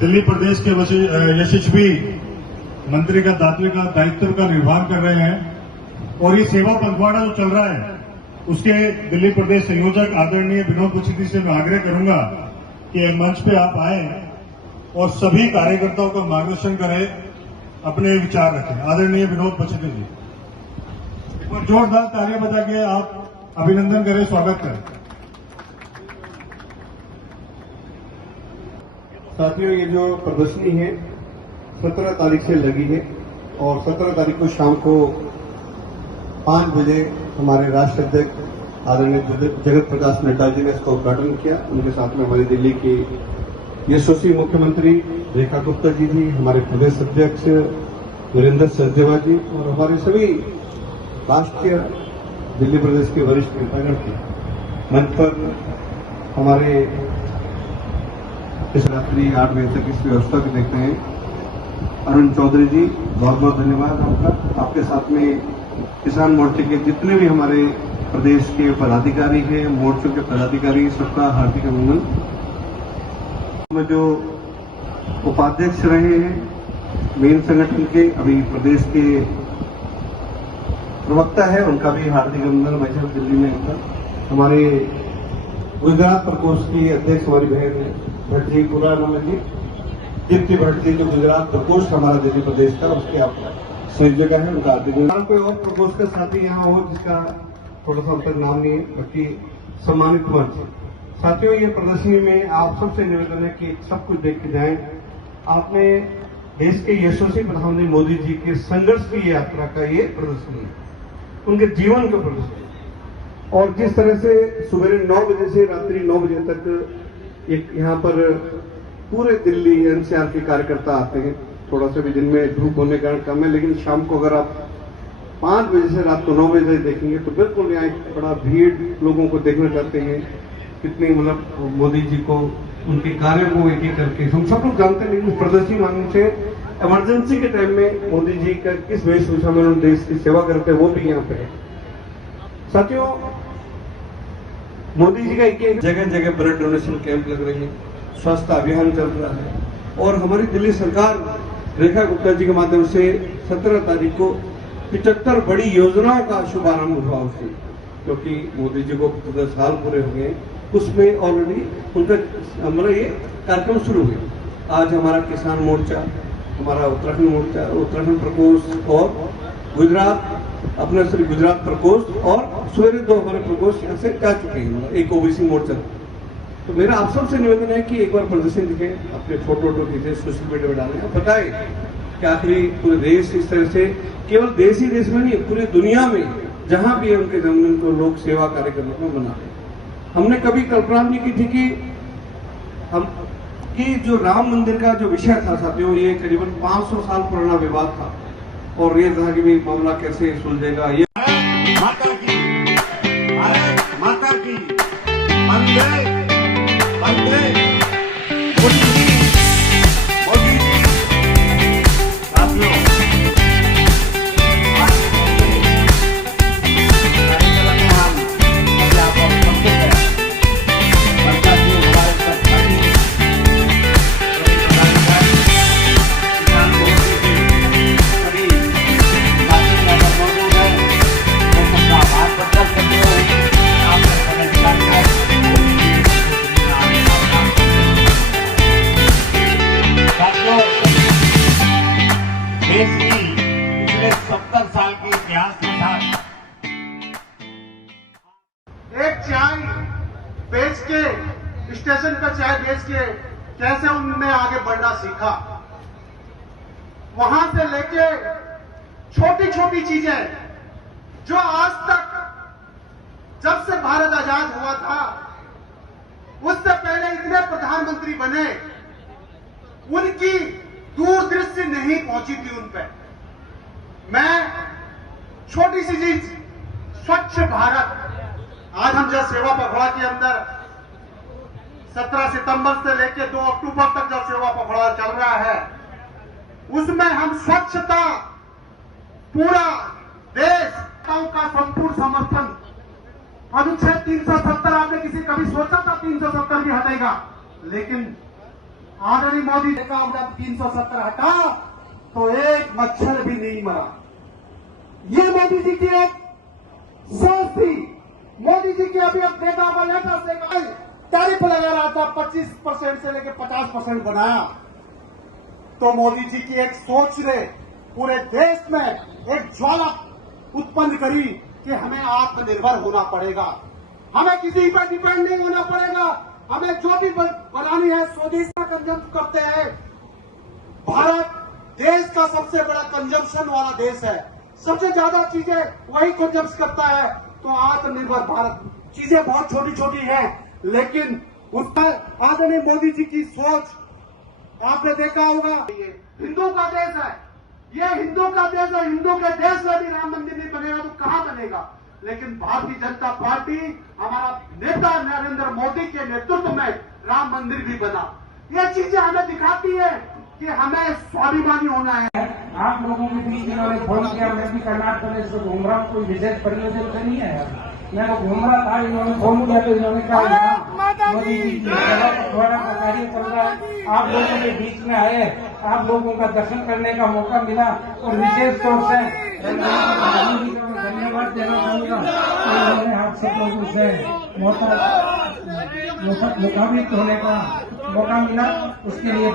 दिल्ली प्रदेश के यशस्वी मंत्री का दायित्व का निर्वहन कर रहे हैं और ये सेवा पखवाड़ा जो चल रहा है उसके दिल्ली प्रदेश संयोजक आदरणीय विनोद बछेट्टी से मैं आग्रह करूंगा कि मंच पे आप आए और सभी कार्यकर्ताओं का मार्गदर्शन करें, अपने विचार रखें। आदरणीय विनोद बछेट्टी जी, एक बार जोरदार तालियां बजा के आप अभिनंदन करें, स्वागत करें। साथियों, ये जो प्रदर्शनी है 17 तारीख से लगी है और 17 तारीख को शाम को 5 बजे हमारे राष्ट्रीय अध्यक्ष आदरणीय जगत प्रकाश नड्डा जी ने इसका उद्घाटन किया। उनके साथ में हमारी दिल्ली की यशस्वी मुख्यमंत्री रेखा गुप्ता जी थी, हमारे प्रदेश अध्यक्ष वीरेंद्र सचदेवा जी और हमारे सभी राष्ट्रीय दिल्ली प्रदेश के वरिष्ठ नेतागण थे। मंच पर हमारे इस रात्रि 8 बजे तक इस व्यवस्था को देखते हैं अरुण चौधरी जी, बहुत बहुत धन्यवाद आपका। आपके साथ में किसान मोर्चे के जितने भी हमारे प्रदेश के पदाधिकारी हैं, मोर्चों के पदाधिकारी, सबका हार्दिक अभिनंदन। जो उपाध्यक्ष रहे हैं मेन संगठन के, अभी प्रदेश के प्रवक्ता है, उनका भी हार्दिक अभिनंदन। मैं जब दिल्ली में हमारे गुजरात प्रकोष्ठ की अध्यक्ष हमारी बहन भट्ट जी, पूरा नाम जी दीप्ति भट्ट जी, जो गुजरात प्रकोष्ठ हमारा दिल्ली प्रदेश का, उसके आप संयोजक है, उनका हार्दिक। कोई और प्रकोष्ठ का साथी यहाँ हो जिसका थोड़ा सा तक नाम नहीं है, बाकी सम्मानित मंच। साथियों, ये प्रदर्शनी में आप सबसे निवेदन है कि सब कुछ देख के जाएं। आपने देश के यशस्वी प्रधानमंत्री मोदी जी के संघर्ष की यात्रा का ये प्रदर्शनी है, उनके जीवन का प्रदर्शनी। और जिस तरह से सुबह 9 बजे से रात्रि 9 बजे तक एक यहाँ पर पूरे दिल्ली एनसीआर के कार्यकर्ता आते हैं। थोड़ा सा भी दिन में धूप होने का कम है, लेकिन शाम को अगर आप 5 बजे से रात को 9 बजे देखेंगे तो बिल्कुल यहाँ एक बड़ा भीड़ लोगों को देखना चाहते हैं। कितनी मतलब मोदी जी को, उनके कार्यों को एक एक करके हम सब लोग जानते हैं, लेकिन प्रदर्शनी मांगने से इमरजेंसी के टाइम में मोदी जी का किस वेशभूषा में उन्होंने देश की सेवा करते हैं वो भी यहाँ पे है। साथियों, मोदी जी का एक जगह जगह ब्लड डोनेशन कैंप लग रहे हैं, स्वास्थ्य अभियान चल रहा है और हमारी दिल्ली सरकार रेखा गुप्ता जी के माध्यम से 17 तारीख को 75 बड़ी योजनाओं का शुभारंभ हुआ उससे, क्योंकि मोदी जी को 10 साल पूरे हो गए, उसमें ऑलरेडी उनका मतलब ये कार्यक्रम शुरू हुए। आज हमारा किसान मोर्चा, हमारा उत्तराखंड मोर्चा, उत्तराखंड प्रकोष्ठ और गुजरात अपना श्री गुजरात प्रकोष्ठ और सवेरे 2 हमारे प्रकोष्ठ यहाँ से जा चुके हैं, एक ओबीसी मोर्चा। तो मेरा आप सबसे निवेदन है कि एक बार प्रदर्शन दिखें, अपने फोटो खींचे, सोशल मीडिया में डालें, बताएं कि आखिरी पूरे देश इस तरह से, केवल देश ही देश में नहीं, पूरी दुनिया में जहां भी उनके जन्मदिन को लोग सेवा कार्यक्रम में मना रहे हैं। हमने कभी कल्पना नहीं की थी कि जो राम मंदिर का जो विषय था साथियों, ये करीबन 500 साल पुराना विवाद था और ये था कि भी मामला कैसे सुलझेगा। ये माता की वंदे वंदे मोदी जी, मोदी जी। साथियों, देश की पिछले 70 साल के इतिहास के साथ एक चाय बेच के, स्टेशन पर चाय बेच के कैसे उन्होंने आगे बढ़ना सीखा, वहां से लेके छोटी छोटी चीजें जो आज तक जब से भारत आजाद हुआ था उससे पहले इतने प्रधानमंत्री बने, उनकी दूरदृष्टि नहीं पहुंची थी उन पे। मैं छोटी सी चीज, स्वच्छ भारत, आज हम जब सेवा पखवाड़ा के अंदर 17 सितंबर से लेकर 2 अक्टूबर तक जब सेवा पखवाड़ा चल रहा है, उसमें हम स्वच्छता पूरा देश का संपूर्ण समर्थन। अनुच्छेद 370 आपने किसी कभी सोचा था 370 भी हटेगा, लेकिन आदरणीय मोदी देखा जब 370 हटा तो एक मच्छर भी नहीं मरा। ये मोदी जी की एक सोच थी। मोदी जी की अभी अब डेटा का लेटेस्ट एक टैरिफ लगा रहा था 25% से लेकर 50% बनाया। तो मोदी जी की एक सोच ने पूरे देश में एक ज्वाला उत्पन्न करी कि हमें आत्मनिर्भर होना पड़ेगा, हमें किसी पर डिपेंड नहीं होना पड़ेगा, हमें जो भी बनानी है स्वदेश का कंजम करते हैं। भारत देश का सबसे बड़ा कंजम्पशन वाला देश है, सबसे ज्यादा चीजें वही कंजम्स करता है। तो आत्मनिर्भर भारत चीजें बहुत छोटी छोटी हैं, लेकिन उस पर आदरणीय मोदी जी की सोच आपने देखा होगा। ये हिंदू का देश है, ये हिंदू का देश है। हिंदू के देश में भी राम मंदिर नहीं बनेगा तो कहां बनेगा? लेकिन भारतीय जनता पार्टी, हमारा नेता नरेंद्र मोदी के नेतृत्व में राम मंदिर भी बना। ये चीजें हमें दिखाती है कि हमें स्वाभिमानी होना है। आप लोगों के बीच इन्होंने फोन किया, मैं भी कर्नाटक प्रदेश से घूम रहा हूँ, कोई विशेष परियोजना से नहीं है। मैं तो घूम रहा था, इन्होंने फोन किया तो इन्होंने कहा मोदी जी द्वारा का कार्य चल रहा है, आप लोगों के बीच में आए, आप लोगों का दर्शन करने का मौका मिला और विशेष तौर से धन्यवाद देना चाहूंगा। उन्होंने आप सब लोगों से मुखाबित होने का मौका मिला, उसके लिए